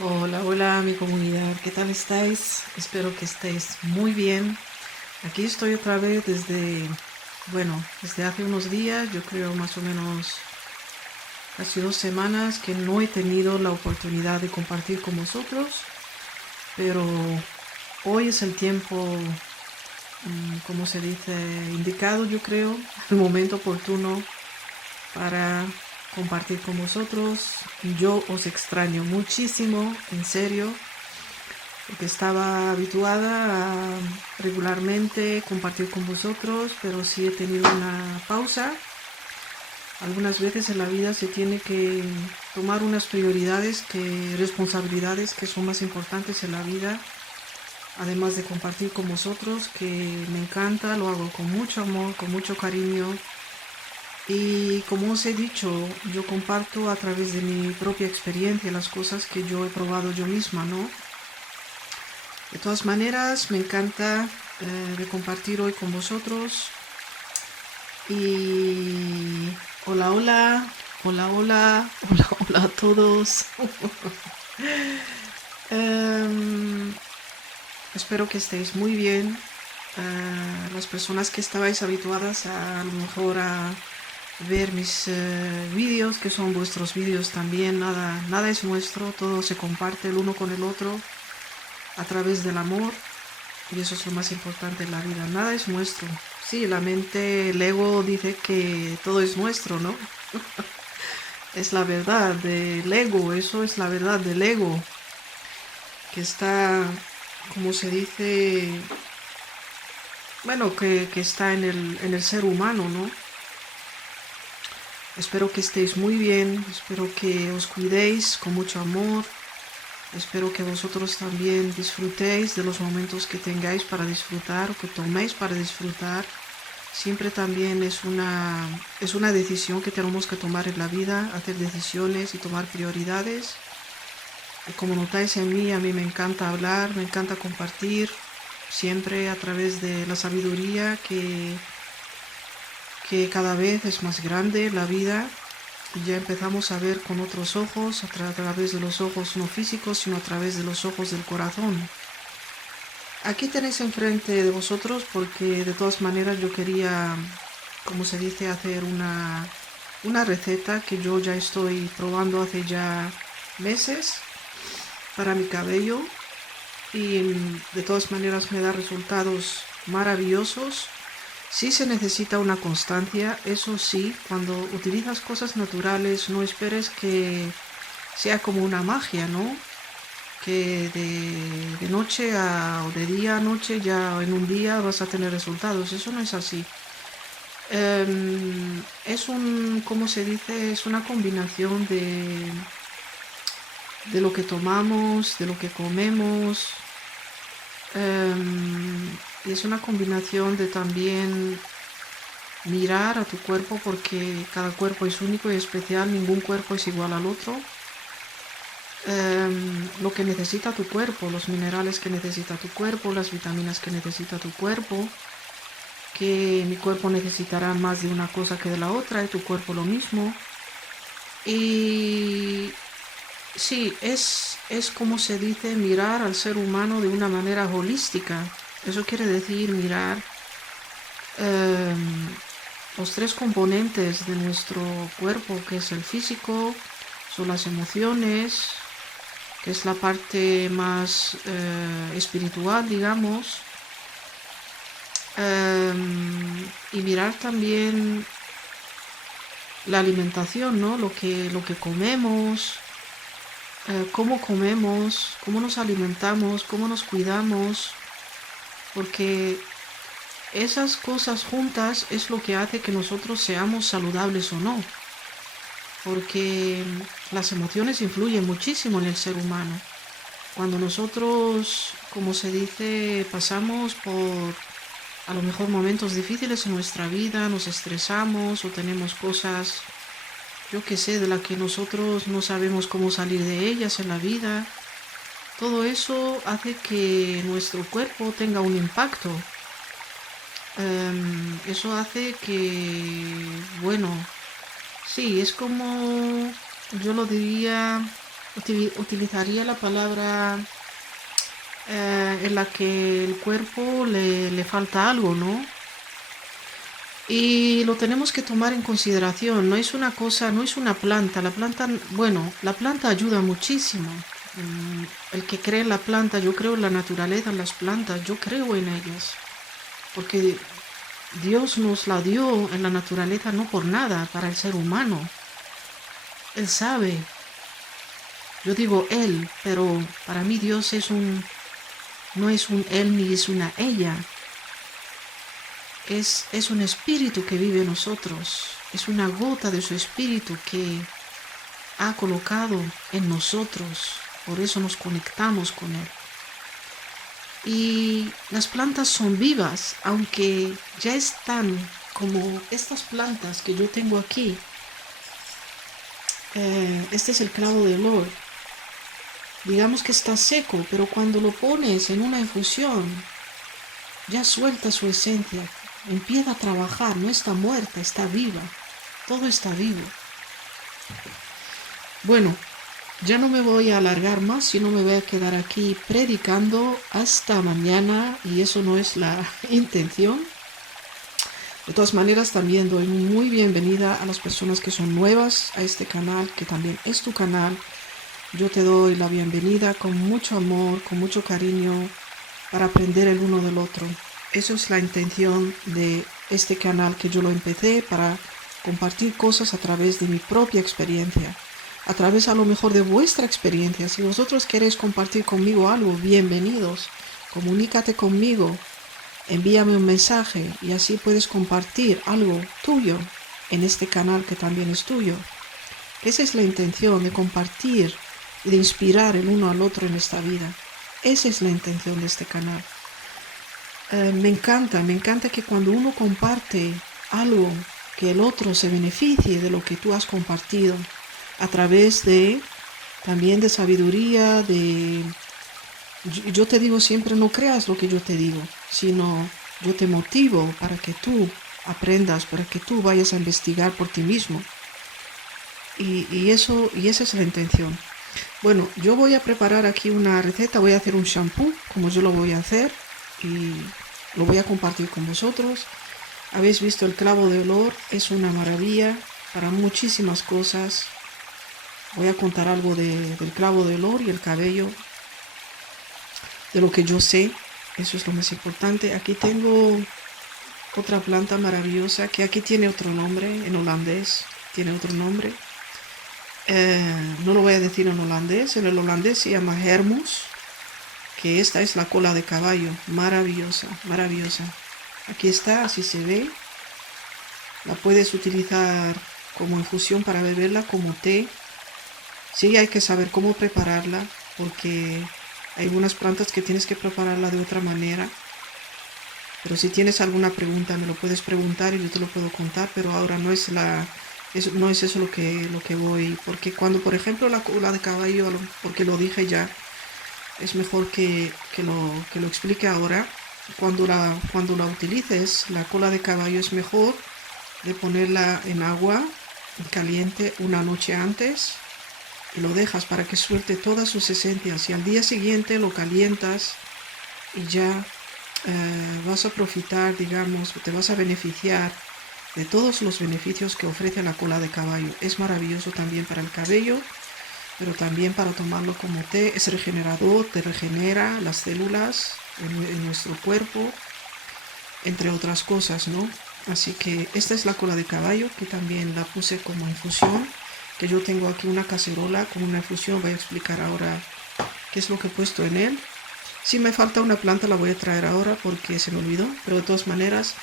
Hola, hola mi comunidad, ¿qué tal estáis? Espero que estéis muy bien. Aquí estoy otra vez desde hace unos días, yo creo más o menos casi 2 semanas que no he tenido la oportunidad de compartir con vosotros, pero hoy es el tiempo, como se dice, indicado, yo creo, el momento oportuno para compartir con vosotros. Yo os extraño muchísimo, en serio, porque estaba habituada a regularmente compartir con vosotros, pero sí he tenido una pausa. Algunas veces en la vida se tiene que tomar unas responsabilidades que son más importantes en la vida, además de compartir con vosotros, que me encanta, lo hago con mucho amor, con mucho cariño. Y como os he dicho, yo comparto a través de mi propia experiencia las cosas que yo he probado yo misma, ¿no? De todas maneras, me encanta de compartir hoy con vosotros. Y hola, hola, hola, hola, hola, hola a todos. Em, Espero que estéis muy bien. Las personas que estabais habituadas a lo mejor a ver mis vídeos, que son vuestros vídeos también, nada es nuestro, todo se comparte el uno con el otro a través del amor. Y eso es lo más importante en la vida. Nada es nuestro. Sí, la mente, el ego dice que todo es nuestro, ¿no? Es la verdad del ego, eso es la verdad del ego, que está, como se dice, bueno, que está en el ser humano, ¿no? Espero que estéis muy bien, espero que os cuidéis con mucho amor, espero que vosotros también disfrutéis de los momentos que tengáis para disfrutar o que toméis para disfrutar. Siempre también es una decisión que tenemos que tomar en la vida, hacer decisiones y tomar prioridades. Y como notáis en mí, a mí me encanta hablar, me encanta compartir, siempre a través de la sabiduría que cada vez es más grande la vida. Y ya empezamos a ver con otros ojos, a través de los ojos no físicos, sino a través de los ojos del corazón. Aquí tenéis enfrente de vosotros porque de todas maneras yo quería, como se dice, hacer una receta que yo ya estoy probando hace ya meses para mi cabello y de todas maneras me da resultados maravillosos. Sí se necesita una constancia, eso sí, cuando utilizas cosas naturales no esperes que sea como una magia, ¿no? Que de noche o de día a noche ya en un día vas a tener resultados. Eso no es así. ¿Cómo se dice? Es una combinación de lo que tomamos, de lo que comemos. Y es una combinación de también mirar a tu cuerpo porque cada cuerpo es único y especial, ningún cuerpo es igual al otro. Lo que necesita tu cuerpo, los minerales que necesita tu cuerpo, las vitaminas que necesita tu cuerpo, que mi cuerpo necesitará más de una cosa que de la otra y tu cuerpo lo mismo. Y sí, es como se dice mirar al ser humano de una manera holística. Eso quiere decir mirar em, los tres componentes de nuestro cuerpo, que es el físico, son las emociones, que es la parte más espiritual, digamos, y mirar también la alimentación, ¿no? Lo que comemos, cómo comemos, cómo nos alimentamos, cómo nos cuidamos, porque esas cosas juntas es lo que hace que nosotros seamos saludables o no, porque las emociones influyen muchísimo en el ser humano. Cuando nosotros, como se dice, pasamos por a lo mejor momentos difíciles en nuestra vida, nos estresamos o tenemos cosas, yo que sé, de las que nosotros no sabemos cómo salir de ellas en la vida, todo eso hace que nuestro cuerpo tenga un impacto. Eso hace que, bueno, sí, es como, yo lo diría, utilizaría la palabra en la que el cuerpo le falta algo, ¿no? Y lo tenemos que tomar en consideración. No es una cosa, no es una planta. La planta, bueno, la planta ayuda muchísimo. El que cree en la planta, yo creo en la naturaleza, en las plantas, yo creo en ellas. Porque Dios nos la dio en la naturaleza no por nada, para el ser humano. Él sabe. Yo digo él, pero para mí Dios no es un él ni es una ella. Es un espíritu que vive en nosotros. Es una gota de su espíritu que ha colocado en nosotros. Por eso nos conectamos con él. Y las plantas son vivas, aunque ya están como estas plantas que yo tengo aquí. Este es el clavo de olor. Digamos que está seco, pero cuando lo pones en una infusión, ya suelta su esencia, empieza a trabajar, no está muerta, está viva, todo está vivo. Bueno, ya no me voy a alargar más, sino me voy a quedar aquí predicando hasta mañana y eso no es la intención. De todas maneras, también doy muy bienvenida a las personas que son nuevas a este canal, que también es tu canal. Yo te doy la bienvenida con mucho amor, con mucho cariño, para aprender el uno del otro. Eso es la intención de este canal, que yo lo empecé para compartir cosas a través de mi propia experiencia, a través a lo mejor de vuestra experiencia. Si vosotros queréis compartir conmigo algo, bienvenidos, comunícate conmigo, envíame un mensaje y así puedes compartir algo tuyo en este canal que también es tuyo. Esa es la intención, de compartir y de inspirar el uno al otro en esta vida. Esa es la intención de este canal. Me encanta que cuando uno comparte algo, que el otro se beneficie de lo que tú has compartido a través de también de sabiduría, yo te digo siempre, no creas lo que yo te digo, sino yo te motivo para que tú aprendas, para que tú vayas a investigar por ti mismo. Y esa es la intención. Bueno, yo voy a preparar aquí una receta, voy a hacer un shampoo, como yo lo voy a hacer, y lo voy a compartir con vosotros. Habéis visto el clavo de olor, es una maravilla para muchísimas cosas. Voy a contar algo del clavo de olor y el cabello, de lo que yo sé, eso es lo más importante. Aquí tengo otra planta maravillosa, que aquí tiene otro nombre, en holandés, tiene otro nombre. No lo voy a decir en holandés, en el holandés se llama hermus, que esta es la cola de caballo, maravillosa, maravillosa. Aquí está, así se ve. La puedes utilizar como infusión para beberla, como té. Sí, hay que saber cómo prepararla, porque hay algunas plantas que tienes que prepararla de otra manera. Pero si tienes alguna pregunta, me lo puedes preguntar y yo te lo puedo contar, pero ahora no es eso lo que voy, porque cuando, por ejemplo, la cola de caballo, porque lo dije ya, es mejor que lo explique ahora. Cuando la utilices, la cola de caballo es mejor de ponerla en agua caliente una noche antes y lo dejas para que suelte todas sus esencias, y al día siguiente lo calientas y ya vas a profitar, digamos, te vas a beneficiar de todos los beneficios que ofrece la cola de caballo. Es maravilloso también para el cabello, pero también para tomarlo como té. Es regenerador, te regenera las células en nuestro cuerpo, entre otras cosas, ¿no? Así que esta es la cola de caballo, que también la puse como infusión, que yo tengo aquí una cacerola con una infusión. Voy a explicar ahora qué es lo que he puesto en él. Si me falta una planta la voy a traer ahora porque se me olvidó, pero de todas maneras,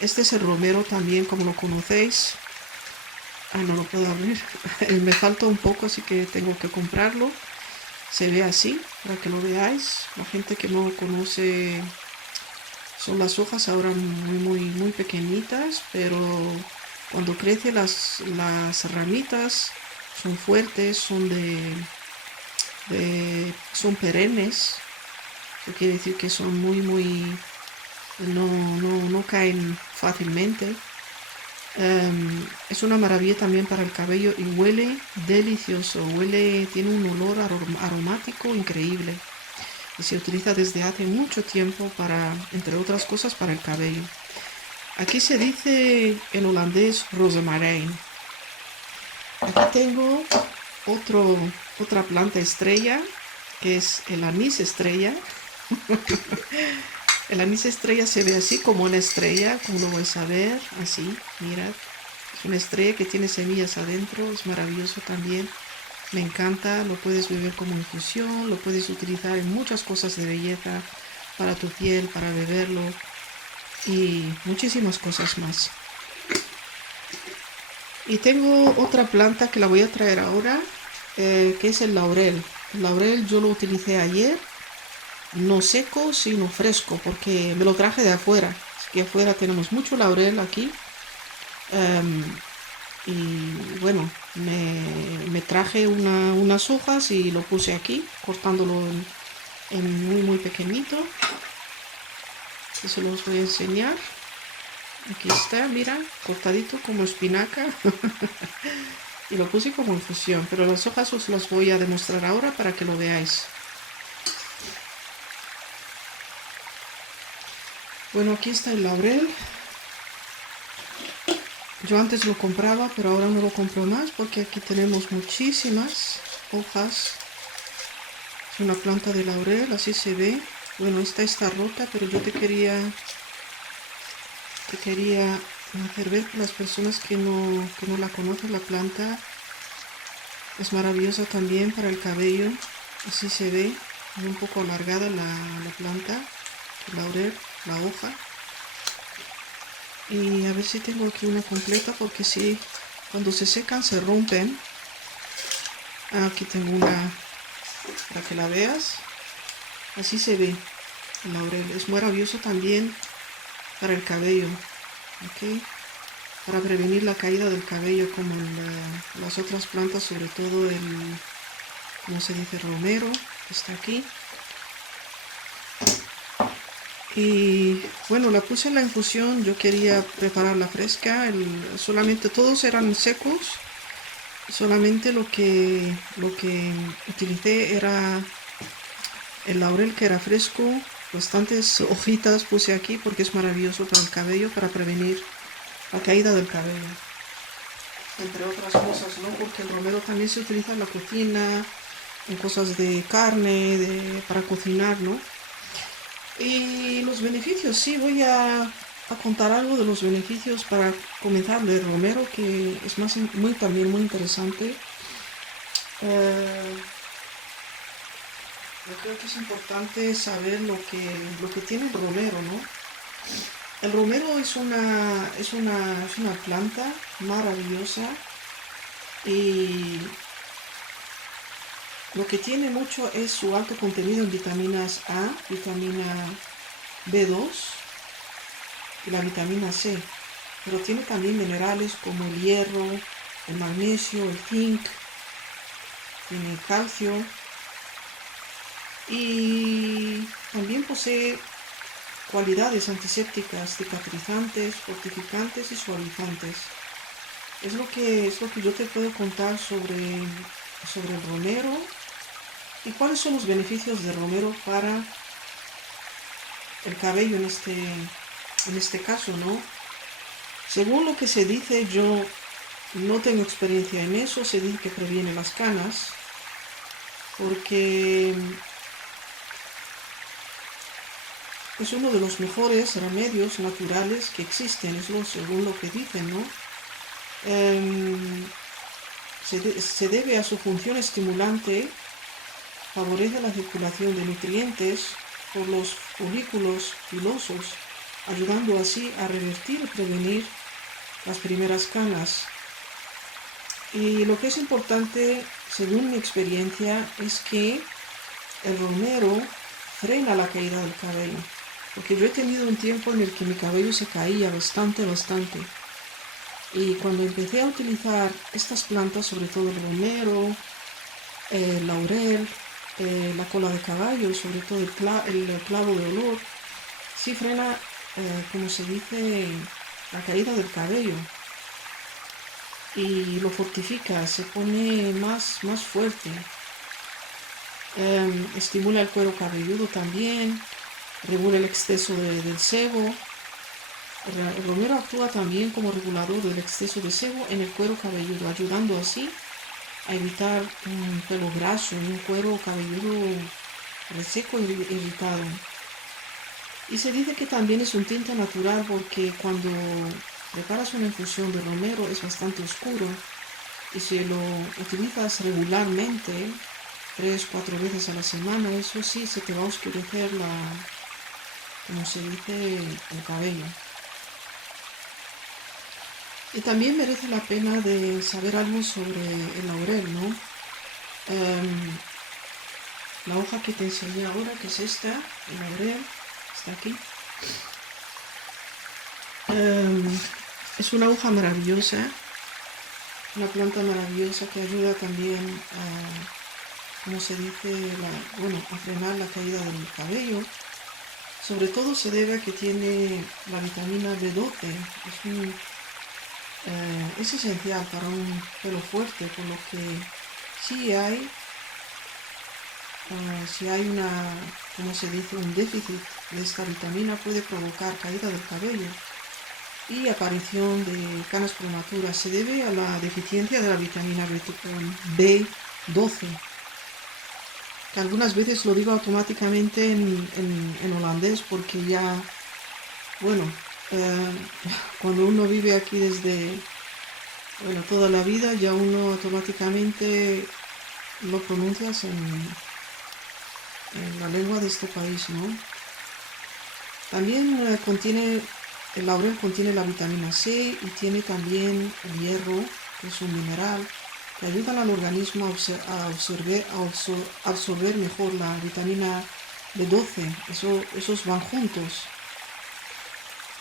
este es el romero también, como lo conocéis. No lo puedo abrir. Me falta un poco, así que tengo que comprarlo. Se ve así, para que lo veáis. La gente que no conoce, son las hojas ahora muy pequeñitas, pero cuando crecen las ramitas son fuertes, son perennes. Eso quiere decir que son no caen fácilmente. Es una maravilla también para el cabello y huele delicioso, tiene un olor aromático increíble y se utiliza desde hace mucho tiempo para, entre otras cosas, para el cabello. Aquí se dice en holandés rozemarijn. Aquí tengo otra planta estrella, que es el anís estrella. El anís estrella se ve así como una estrella, como lo vais a ver, así, mirad. Es una estrella que tiene semillas adentro, es maravilloso también. Me encanta, lo puedes beber como infusión, lo puedes utilizar en muchas cosas de belleza, para tu piel, para beberlo y muchísimas cosas más. Y tengo otra planta que la voy a traer ahora, que es el laurel. El laurel yo lo utilicé ayer, no seco, sino fresco, porque me lo traje de afuera. Así que afuera tenemos mucho laurel aquí. Y bueno, me traje unas hojas y lo puse aquí, cortándolo en muy pequeñito. Y se los voy a enseñar. Aquí está, mira, cortadito como espinaca. Y lo puse como infusión, pero las hojas os las voy a demostrar ahora para que lo veáis. Bueno, aquí está el laurel. Yo antes lo compraba, pero ahora no lo compro más porque aquí tenemos muchísimas hojas. Es una planta de laurel, así se ve. Bueno, esta está rota, pero yo te quería hacer ver que las personas que no la conocen, la planta es maravillosa también para el cabello. Así se ve, es un poco alargada la planta, el laurel, la hoja. Y a ver si tengo aquí una completa, porque si cuando se secan se rompen. Aquí tengo una para que la veas. Así se ve el laurel. Es maravilloso también para el cabello, ¿ok? Para prevenir la caída del cabello, como las otras plantas, sobre todo como se dice, romero, que está aquí. Y bueno, la puse en la infusión, yo quería prepararla fresca, solamente todos eran secos, solamente lo que utilicé era el laurel, que era fresco. Bastantes hojitas puse aquí porque es maravilloso para el cabello, para prevenir la caída del cabello, entre otras cosas, ¿no? Porque el romero también se utiliza en la cocina, en cosas de carne, para cocinar, ¿no? Y los beneficios, sí, voy a contar algo de los beneficios para comenzar del romero, que es también muy interesante. Yo creo que es importante saber lo que tiene el romero, ¿no? El romero es una planta maravillosa, y lo que tiene mucho es su alto contenido en vitaminas A, vitamina B2 y la vitamina C, pero tiene también minerales como el hierro, el magnesio, el zinc, tiene calcio, y también posee cualidades antisépticas, cicatrizantes, fortificantes y suavizantes. Es lo que yo te puedo contar sobre el romero y cuáles son los beneficios del romero para el cabello en este caso, ¿no? Según lo que se dice, yo no tengo experiencia en eso. Se dice que previene las canas, porque es uno de los mejores remedios naturales que existen, según lo que dicen, ¿no? Se debe a su función estimulante, favorece la circulación de nutrientes por los folículos pilosos, ayudando así a revertir y prevenir las primeras canas. Y lo que es importante, según mi experiencia, es que el romero frena la caída del cabello, porque yo he tenido un tiempo en el que mi cabello se caía bastante, y cuando empecé a utilizar estas plantas, sobre todo el romero, el laurel, la cola de caballo, sobre todo el clavo de olor, sí frena, como se dice, la caída del cabello. y lo fortifica, se pone más fuerte. Estimula el cuero cabelludo también, regula el exceso del sebo. El romero actúa también como regulador del exceso de sebo en el cuero cabelludo, ayudando así a evitar un pelo graso y un cuero cabelludo reseco e irritado. Y se dice que también es un tinte natural porque cuando preparas una infusión de romero es bastante oscuro y si lo utilizas regularmente, 3-4 veces a la semana, eso sí se te va a oscurecer como se dice, el cabello. Y también merece la pena de saber algo sobre el laurel, ¿no? La hoja que te enseñé ahora, que es esta, el laurel, está aquí. Es una hoja maravillosa, una planta maravillosa que ayuda también a, como se dice, a frenar la caída del cabello. Sobre todo se debe a que tiene la vitamina B12, es esencial para un pelo fuerte, por lo que si hay como se dice, un déficit de esta vitamina puede provocar caída del cabello y aparición de canas prematuras. Se debe a la deficiencia de la vitamina B12, que algunas veces lo digo automáticamente en holandés porque ya, cuando uno vive aquí desde toda la vida, ya uno automáticamente lo pronuncias en la lengua de este país, ¿no? También el laurel contiene la vitamina C y tiene también el hierro, que es un mineral que ayuda al organismo a absorber mejor la vitamina B12. Esos van juntos.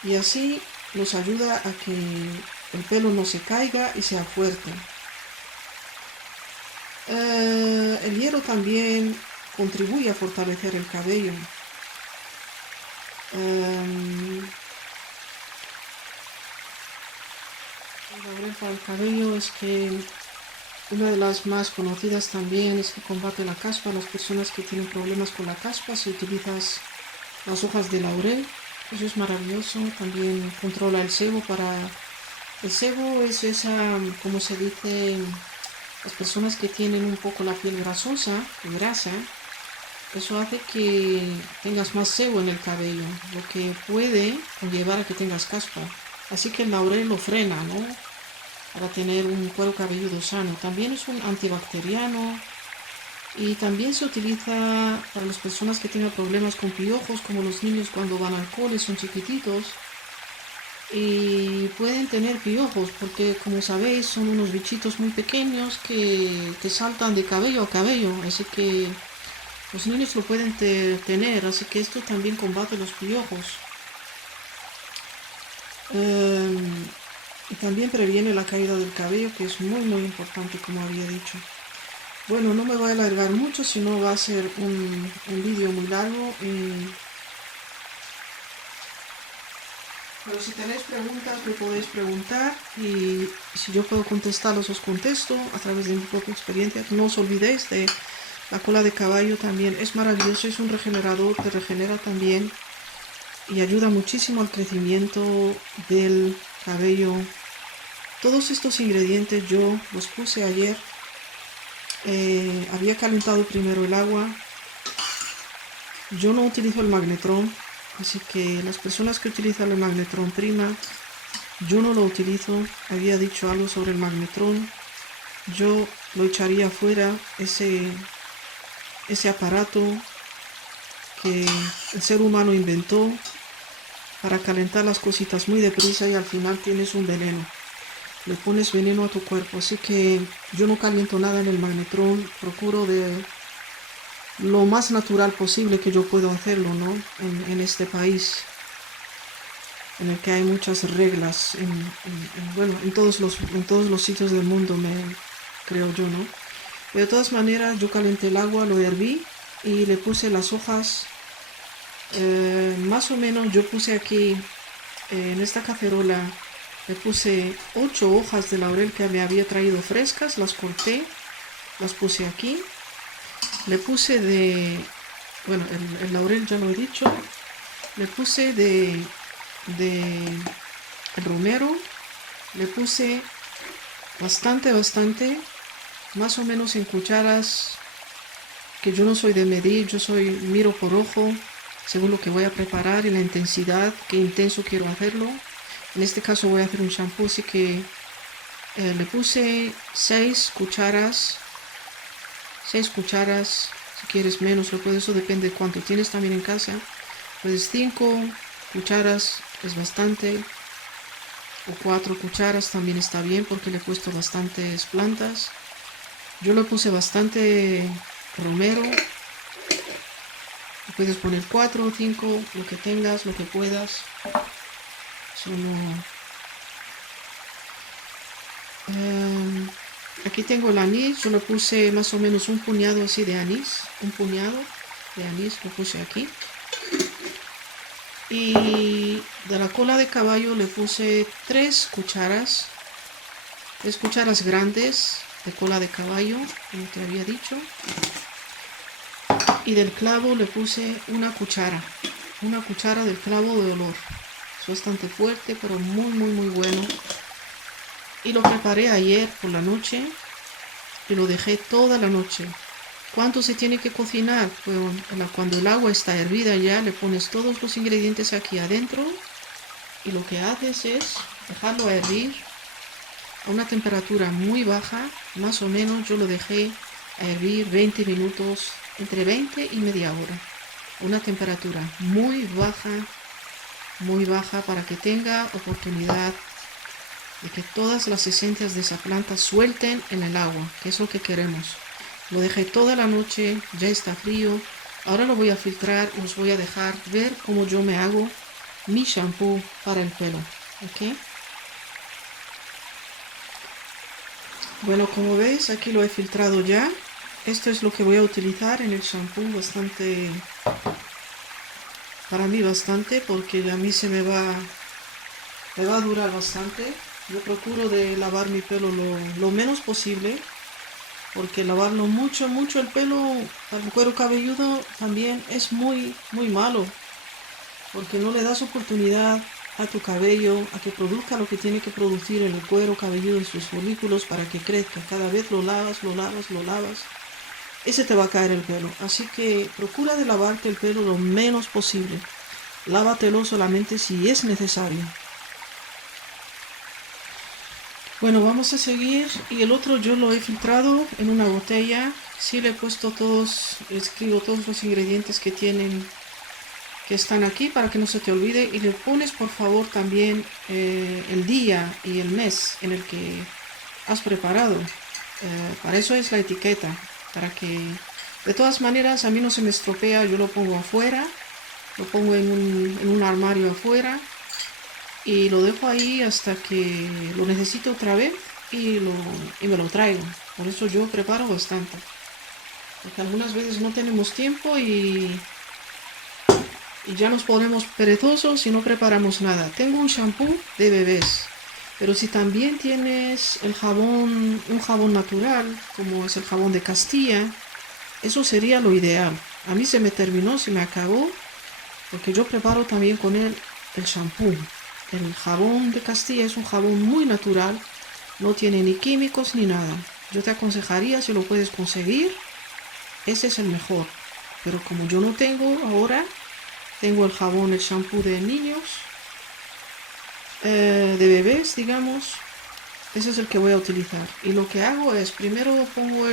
Y así nos ayuda a que el pelo no se caiga y sea fuerte. El hierro también contribuye a fortalecer el cabello. El laurel para el cabello es que una de las más conocidas también es que combate la caspa. Las personas que tienen problemas con la caspa, si utilizas las hojas de laurel, eso es maravilloso. También controla el sebo. El sebo es esa, como se dice, las personas que tienen un poco la piel grasosa, grasa, eso hace que tengas más sebo en el cabello, lo que puede conllevar a que tengas caspa. Así que el laurel lo frena, ¿no? Para tener un cuero cabelludo sano. También es un antibacteriano y también se utiliza para las personas que tienen problemas con piojos, como los niños cuando van al cole, son chiquititos y pueden tener piojos porque, como sabéis, son unos bichitos muy pequeños que te saltan de cabello a cabello, así que los niños lo pueden tener, así que esto también combate los piojos. Y también previene la caída del cabello, que es muy importante, como había dicho. Bueno, no me voy a alargar mucho, si no va a ser un vídeo muy largo. Pero si tenéis preguntas, me podéis preguntar y si yo puedo contestarlos, os contesto a través de mi propia experiencia. No os olvidéis de la cola de caballo, también es maravilloso, es un regenerador, te regenera también y ayuda muchísimo al crecimiento del cabello. Todos estos ingredientes yo los puse ayer. Había calentado primero el agua. Yo no utilizo el magnetrón, así que las personas que utilizan el magnetrón prima, yo no lo utilizo. Había dicho algo sobre el magnetrón. Yo lo echaría fuera, ese aparato que el ser humano inventó para calentar las cositas muy deprisa y al final tienes un veneno. Le pones veneno a tu cuerpo, así que yo no caliento nada en el magnetrón, procuro de lo más natural posible que yo puedo hacerlo, ¿no? En este país en el que hay muchas reglas, en todos los sitios del mundo, creo yo, ¿no? Pero de todas maneras, yo calenté el agua, lo herví y le puse las hojas, más o menos yo puse aquí, en esta cacerola, Le puse 8 hojas de laurel que me había traído frescas, las corté, las puse aquí. Le puse bueno, el laurel ya lo he dicho. Le puse el romero. Le puse bastante, más o menos en cucharas, que yo no soy de medir, miro por ojo, según lo que voy a preparar y la intensidad, qué intenso quiero hacerlo. En este caso voy a hacer un shampoo, así que le puse 6 cucharas, si quieres menos, eso depende de cuánto tienes también en casa. Pues 5 cucharas es bastante, o 4 cucharas también está bien porque le he puesto bastantes plantas. Yo le puse bastante romero. Puedes poner 4 o 5, lo que tengas, lo que puedas. Aquí tengo el anís. Yo le puse más o menos un puñado así de anís. Un puñado de anís lo puse aquí. Y de la cola de caballo le puse 3 cucharas. 3 cucharas grandes de cola de caballo, como te había dicho. Y del clavo le puse una cuchara del clavo de olor. Es bastante fuerte, pero muy bueno. Y lo preparé ayer por la noche y lo dejé toda la noche. ¿Cuánto se tiene que cocinar? Pues cuando el agua está hervida ya le pones todos los ingredientes aquí adentro y lo que haces es dejarlo a hervir a una temperatura muy baja, más o menos. Yo lo dejé a hervir 20 minutos, entre 20 y media hora. Una temperatura muy baja para que tenga oportunidad de que todas las esencias de esa planta suelten en el agua, que es lo que queremos. Lo dejé toda la noche, ya está frío. Ahora lo voy a filtrar y os voy a dejar ver cómo yo me hago mi shampoo para el pelo, ¿ok? Bueno, como veis, aquí lo he filtrado ya. Esto es lo que voy a utilizar en el shampoo, para mí bastante, porque a mí me va a durar bastante. Yo procuro de lavar mi pelo lo menos posible, porque lavarlo mucho el pelo al cuero cabelludo también es muy malo, porque no le das oportunidad a tu cabello a que produzca lo que tiene que producir en el cuero cabelludo, en sus folículos, para que crezca. Cada vez lo lavas, ese te va a caer el pelo. Así que procura de lavarte el pelo lo menos posible. Lávatelo solamente si es necesario. Bueno, vamos a seguir. Y el otro yo lo he filtrado en una botella. Sí, le he puesto escribo todos los ingredientes que están aquí para que no se te olvide. Y le pones por favor también el día y el mes en el que has preparado. Para eso es la etiqueta, para que de todas maneras a mí no se me estropea. Yo lo pongo afuera, lo pongo en un armario afuera y lo dejo ahí hasta que lo necesite otra vez y me lo traigo. Por eso yo preparo bastante, porque algunas veces no tenemos tiempo y ya nos ponemos perezosos y no preparamos nada. Tengo un shampoo de bebés, pero si también tienes un jabón natural, como es el jabón de Castilla, eso sería lo ideal. A mí se me acabó, porque yo preparo también con él el shampoo. El jabón de Castilla es un jabón muy natural, no tiene ni químicos ni nada. Yo te aconsejaría, si lo puedes conseguir, ese es el mejor. Pero como yo no tengo ahora, tengo el shampoo de niños, de bebés, digamos. Ese es el que voy a utilizar. Y lo que hago es, primero pongo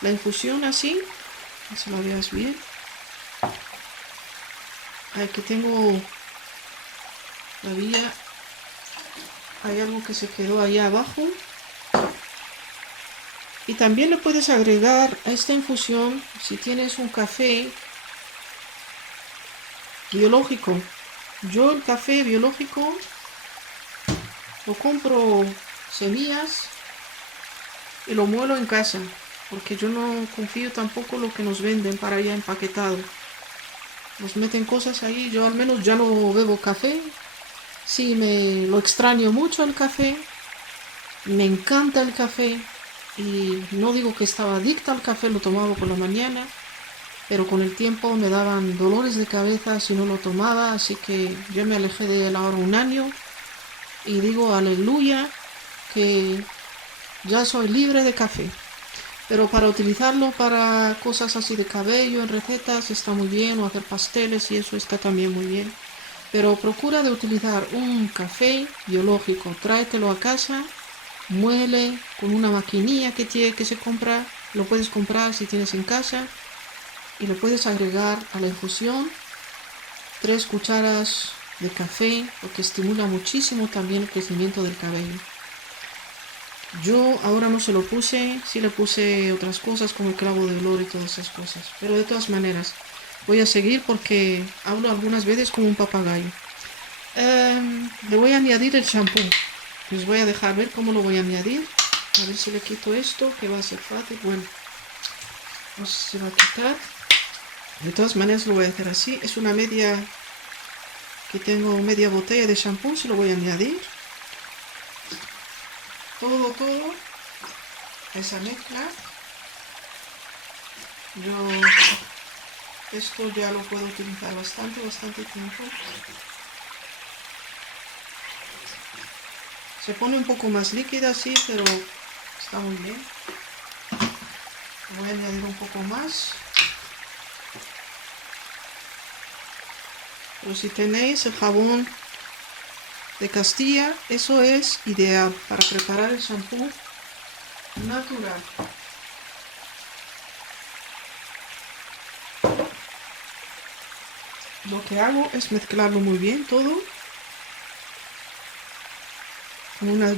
la infusión así, que la veas bien. Aquí tengo la vía, hay algo que se quedó allá abajo. Y también le puedes agregar a esta infusión, si tienes un café biológico. Yo el café biológico lo compro semillas y lo muelo en casa, porque yo no confío tampoco lo que nos venden para allá empaquetado. Nos meten cosas ahí. Yo al menos ya no bebo café, Sí, me lo extraño mucho el café, me encanta el café y no digo que estaba adicta al café, lo tomaba por la mañana, pero con el tiempo me daban dolores de cabeza si no lo tomaba, así que yo me alejé de él ahora un año y digo aleluya que ya soy libre de café. Pero para utilizarlo para cosas así de cabello, en recetas, está muy bien, o hacer pasteles y eso está también muy bien. Pero procura de utilizar un café biológico, tráetelo a casa, muele con una maquinilla que se compra, lo puedes comprar si tienes en casa y le puedes agregar a la infusión 3 cucharas de café porque estimula muchísimo también el crecimiento del cabello. Yo ahora no se lo puse, sí le puse otras cosas como el clavo de olor y todas esas cosas, pero de todas maneras voy a seguir porque hablo algunas veces como un papagayo. Le voy a añadir el champú. Les voy a dejar ver cómo lo voy a añadir. A ver si le quito esto, que va a ser fácil. Bueno, no sé si se va a quitar. De todas maneras lo voy a hacer así. Es una media, que tengo media botella de champú, se lo voy a añadir. Todo a esa mezcla. Esto ya lo puedo utilizar bastante tiempo. Se pone un poco más líquida así, pero está muy bien. Voy a añadir un poco más. Pero si tenéis el jabón de Castilla, eso es ideal para preparar el shampoo natural. Lo que hago es mezclarlo muy bien todo.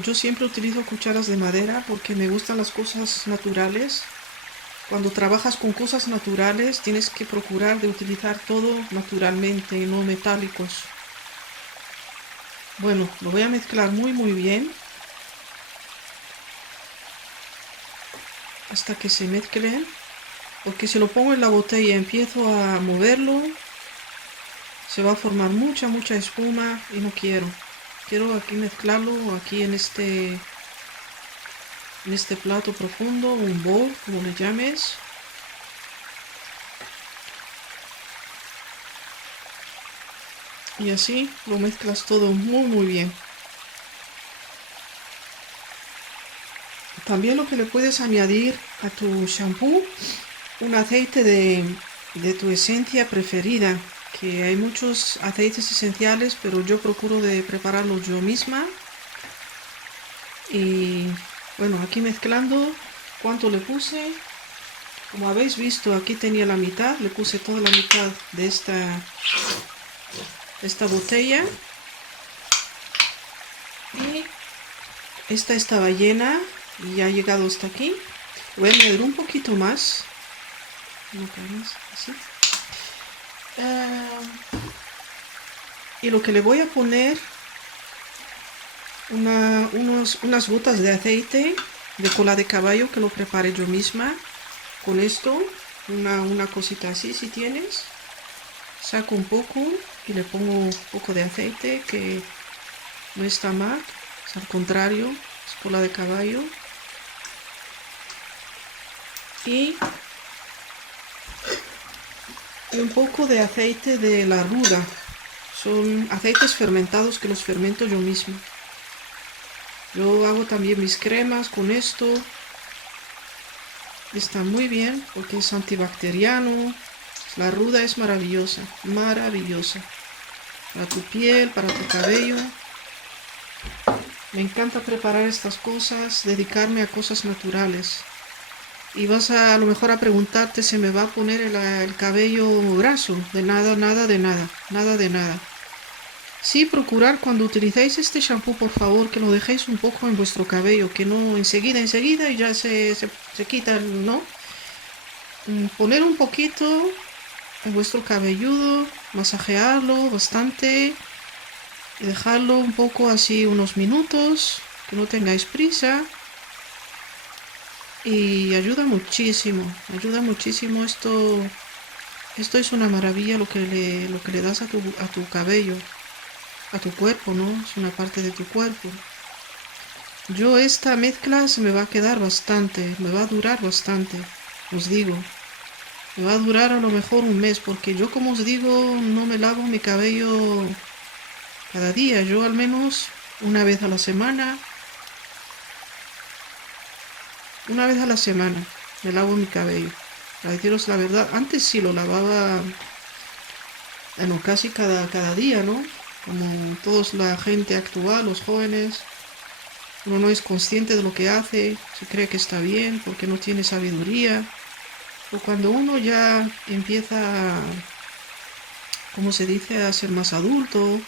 Yo siempre utilizo cucharas de madera porque me gustan las cosas naturales. Cuando trabajas con cosas naturales tienes que procurar de utilizar todo naturalmente, no metálicos. Bueno, lo voy a mezclar muy bien hasta que se mezclen, porque si lo pongo en la botella y empiezo a moverlo, se va a formar mucha espuma y no quiero. Quiero aquí mezclarlo aquí en este plato profundo, un bowl, como le llames. Y así lo mezclas todo muy bien. También lo que le puedes añadir a tu shampoo, un aceite de tu esencia preferida, que hay muchos aceites esenciales, pero yo procuro de prepararlos yo misma. Y bueno, aquí mezclando, ¿cuánto le puse? Como habéis visto, aquí tenía la mitad, le puse toda la mitad de esta botella. Y esta estaba llena y ya ha llegado hasta aquí. Voy a añadir un poquito más. Así. Y lo que le voy a poner, unas gotas de aceite de cola de caballo que lo prepare yo misma. Con esto, una cosita así si tienes. Saco un poco y le pongo un poco de aceite, que no está mal, es al contrario, es cola de caballo. Y un poco de aceite de la ruda. Son aceites fermentados que los fermento yo mismo. Yo hago también mis cremas con esto. Está muy bien porque es antibacteriano. La ruda es maravillosa. Para tu piel, para tu cabello. Me encanta preparar estas cosas, dedicarme a cosas naturales. Y vas a lo mejor a preguntarte, ¿se me va a poner el cabello graso? De nada. Sí, procurar cuando utilicéis este shampoo, por favor, que lo dejéis un poco en vuestro cabello, que no enseguida y ya se quita, ¿no? Poner un poquito en vuestro cabelludo, masajearlo bastante y dejarlo un poco así unos minutos, que no tengáis prisa. Y ayuda muchísimo esto es una maravilla lo que le das a tu cabello. a tu cuerpo, ¿no? Es una parte de tu cuerpo. Yo esta mezcla se me va a quedar bastante, me va a durar bastante, os digo. Me va a durar a lo mejor un mes, porque yo, como os digo, no me lavo mi cabello cada día. Yo al menos una vez a la semana, me lavo mi cabello. Para deciros la verdad, antes sí lo lavaba, bueno, casi cada día, ¿no? Como toda la gente actual, los jóvenes, uno no es consciente de lo que hace, se cree que está bien porque no tiene sabiduría. O cuando uno ya empieza, como se dice, a ser más adulto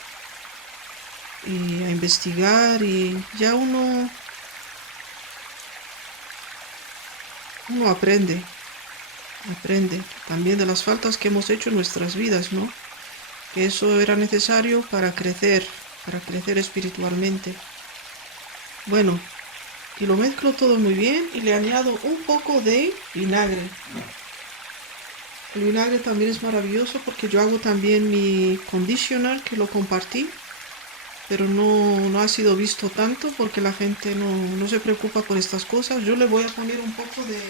y a investigar, y ya uno aprende también de las faltas que hemos hecho en nuestras vidas, ¿no? Que eso era necesario para crecer espiritualmente. Bueno, y lo mezclo todo muy bien y le añado un poco de vinagre. El vinagre también es maravilloso porque yo hago también mi conditioner, que lo compartí, pero no ha sido visto tanto porque la gente no se preocupa por estas cosas. Yo le voy a poner un poco de...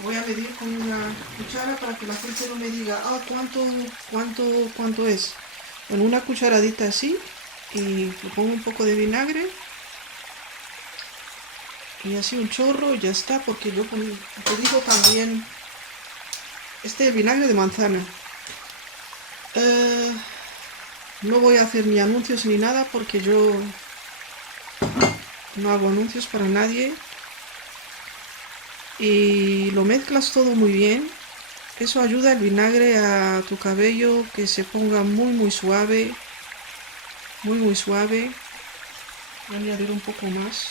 Voy a medir con una cuchara para que la gente no me diga, ah, ¿cuánto es? Bueno, una cucharadita así, y le pongo un poco de vinagre y así un chorro y ya está, porque yo te digo también, este es vinagre de manzana. No voy a hacer ni anuncios ni nada porque yo no hago anuncios para nadie. Y lo mezclas todo muy bien. Eso ayuda el vinagre a tu cabello que se ponga muy suave. Muy suave. Voy a añadir un poco más.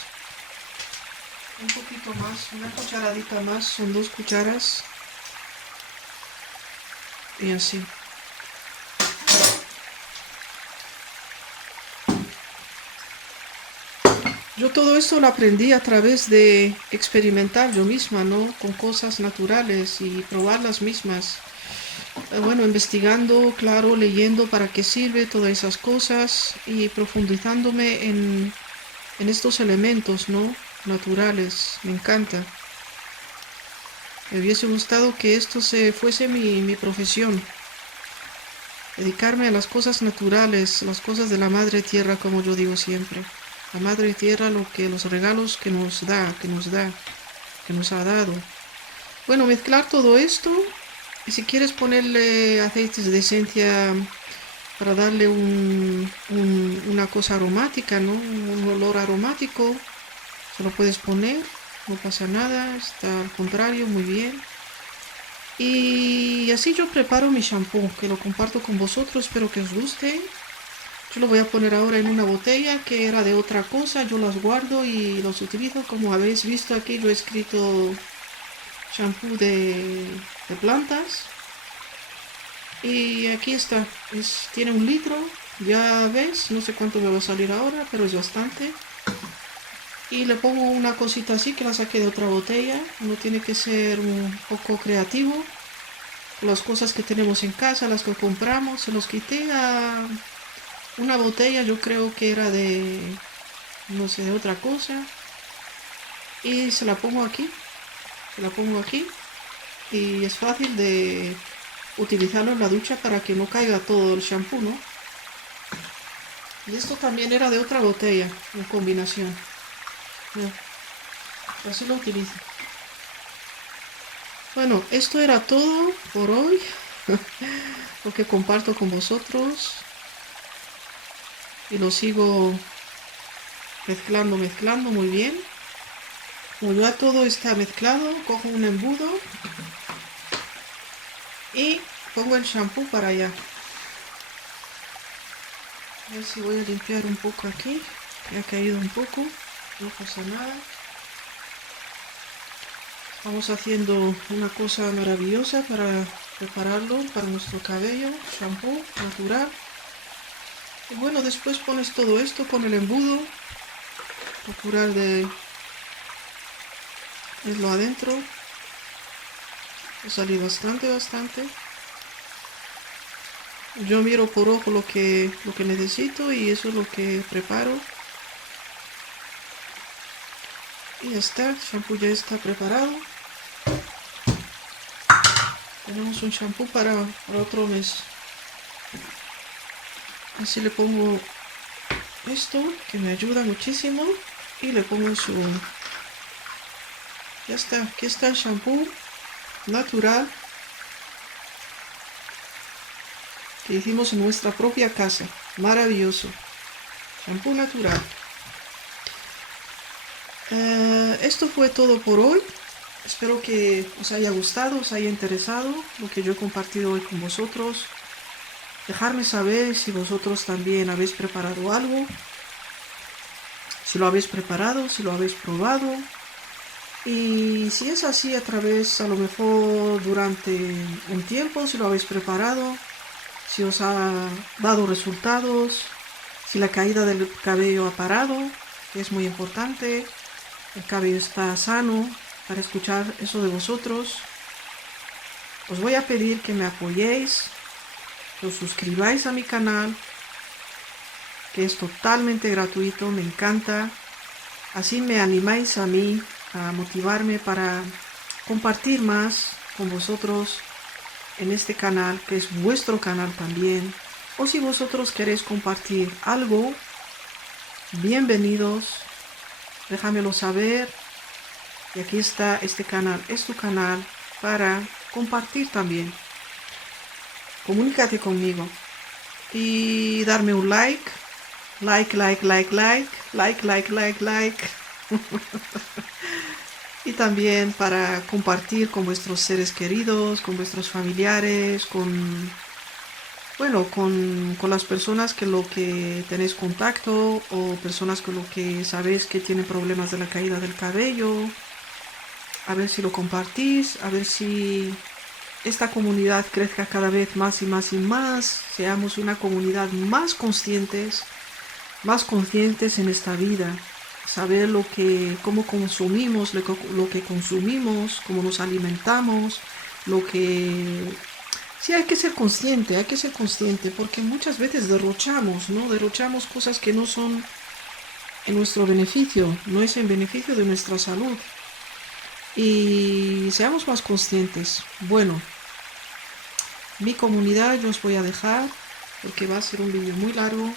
Un poquito más. Una cucharadita más. Son 2 cucharas. Y así. Yo todo esto lo aprendí a través de experimentar yo misma, ¿no? Con cosas naturales y probar las mismas. Bueno, investigando, claro, leyendo para qué sirve todas esas cosas y profundizándome en estos elementos, ¿no? Naturales. Me encanta. Me hubiese gustado que esto fuese mi profesión. Dedicarme a las cosas naturales, las cosas de la madre tierra, como yo digo siempre. La madre tierra, los regalos que nos ha dado. Bueno, mezclar todo esto, y si quieres ponerle aceites de esencia para darle una cosa aromática, ¿no? Un olor aromático, se lo puedes poner, no pasa nada, está al contrario, muy bien. Y así yo preparo mi shampoo, que lo comparto con vosotros, espero que os guste. Yo lo voy a poner ahora en una botella que era de otra cosa, yo las guardo y los utilizo. Como habéis visto aquí, yo he escrito shampoo de plantas. Y aquí está, tiene 1 litro, ya ves, no sé cuánto me va a salir ahora, pero es bastante. Y le pongo una cosita así que la saqué de otra botella. Uno tiene que ser un poco creativo. Las cosas que tenemos en casa, las que compramos, se los quité a una botella, yo creo que era de, no sé, de otra cosa. Y se la pongo aquí. Y es fácil de utilizarlo en la ducha para que no caiga todo el shampoo, ¿no? Y esto también era de otra botella, en combinación. Ya, así lo utilizo. Bueno, esto era todo por hoy. Lo que comparto con vosotros. Y lo sigo mezclando muy bien. Como ya todo está mezclado, cojo un embudo y pongo el shampoo para allá. A ver si voy a limpiar un poco aquí. Ya ha caído un poco, no pasa nada. Estamos haciendo una cosa maravillosa para prepararlo para nuestro cabello, shampoo natural. Y bueno, después pones todo esto con el embudo, procurar de verlo adentro. Va a salir bastante. Yo miro por ojo lo que necesito y eso es lo que preparo. Y ya está, el shampoo ya está preparado. Tenemos un shampoo para otro mes. Así le pongo esto, que me ayuda muchísimo. Y le pongo su... Ya está, aquí está el shampoo natural que hicimos en nuestra propia casa. Maravilloso. Shampoo natural. Esto fue todo por hoy. Espero que os haya gustado, os haya interesado lo que yo he compartido hoy con vosotros. Dejadme saber si vosotros también habéis preparado algo. Si lo habéis preparado, si lo habéis probado. Y si es así, a través, a lo mejor durante un tiempo, si lo habéis preparado, si os ha dado resultados, si la caída del cabello ha parado, que es muy importante, el cabello está sano. Para escuchar eso de vosotros, os voy a pedir que me apoyéis, que os suscribáis a mi canal, que es totalmente gratuito, me encanta. Así me animáis a mí, a motivarme para compartir más con vosotros en este canal, que es vuestro canal también. O si vosotros queréis compartir algo, bienvenidos, déjamelo saber. Y aquí está este canal, es tu canal para compartir también. Comunícate conmigo y darme un like. Like. Y también para compartir con vuestros seres queridos, con vuestros familiares, con las personas que lo que tenéis contacto o personas con lo que sabéis que tienen problemas de la caída del cabello. A ver si lo compartís, a ver si esta comunidad crezca cada vez más y más y más. Seamos una comunidad más conscientes en esta vida. Saber cómo consumimos, lo que consumimos, cómo nos alimentamos, Sí, hay que ser consciente, porque muchas veces derrochamos, ¿no? Derrochamos cosas que no son en nuestro beneficio, no es en beneficio de nuestra salud. Y seamos más conscientes. Bueno, mi comunidad yo os voy a dejar porque va a ser un vídeo muy largo.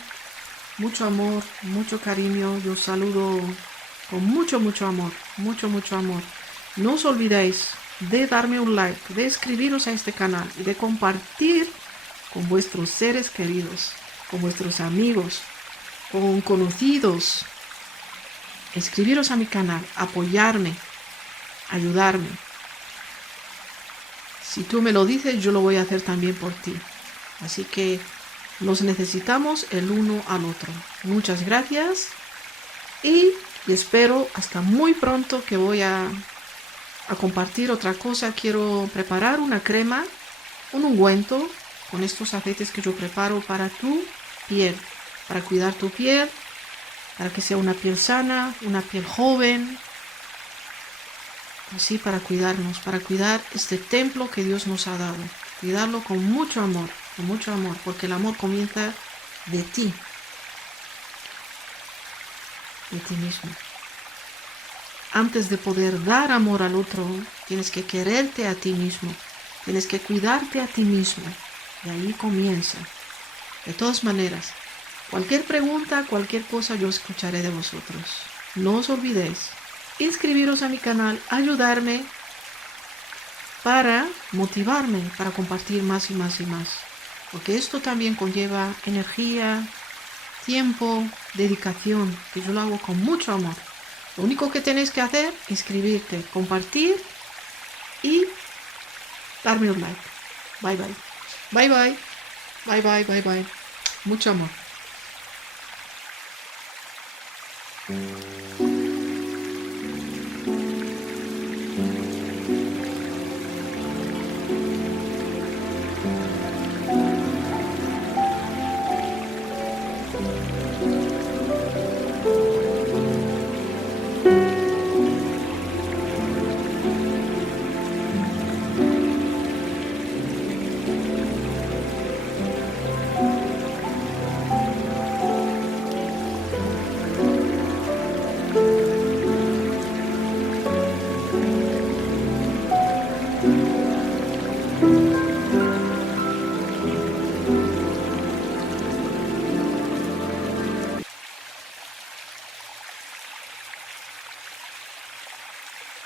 Mucho amor, mucho cariño. Yo os saludo con mucho amor, mucho amor. No os olvidéis de darme un like, de inscribiros a este canal y de compartir con vuestros seres queridos, con vuestros amigos, con conocidos. Inscribiros a mi canal, apoyarme, ayudarme. Si tú me lo dices, yo lo voy a hacer también por ti. Así que nos necesitamos el uno al otro. Muchas gracias y espero hasta muy pronto, que voy a compartir otra cosa. Quiero preparar una crema, un ungüento con estos aceites que yo preparo para tu piel, para cuidar tu piel, para que sea una piel sana, una piel joven. Así, para cuidarnos, para cuidar este templo que Dios nos ha dado. Cuidarlo con mucho amor, porque el amor comienza de ti mismo. Antes de poder dar amor al otro, tienes que quererte a ti mismo, tienes que cuidarte a ti mismo. De ahí comienza. De todas maneras, cualquier pregunta, cualquier cosa, yo escucharé de vosotros. No os olvidéis inscribiros a mi canal, ayudarme para motivarme, para compartir más y más y más. Porque esto también conlleva energía, tiempo, dedicación, que yo lo hago con mucho amor. Lo único que tenéis que hacer es inscribirte, compartir y darme un like. Bye bye. Bye bye. Bye bye, bye bye. Mucho amor.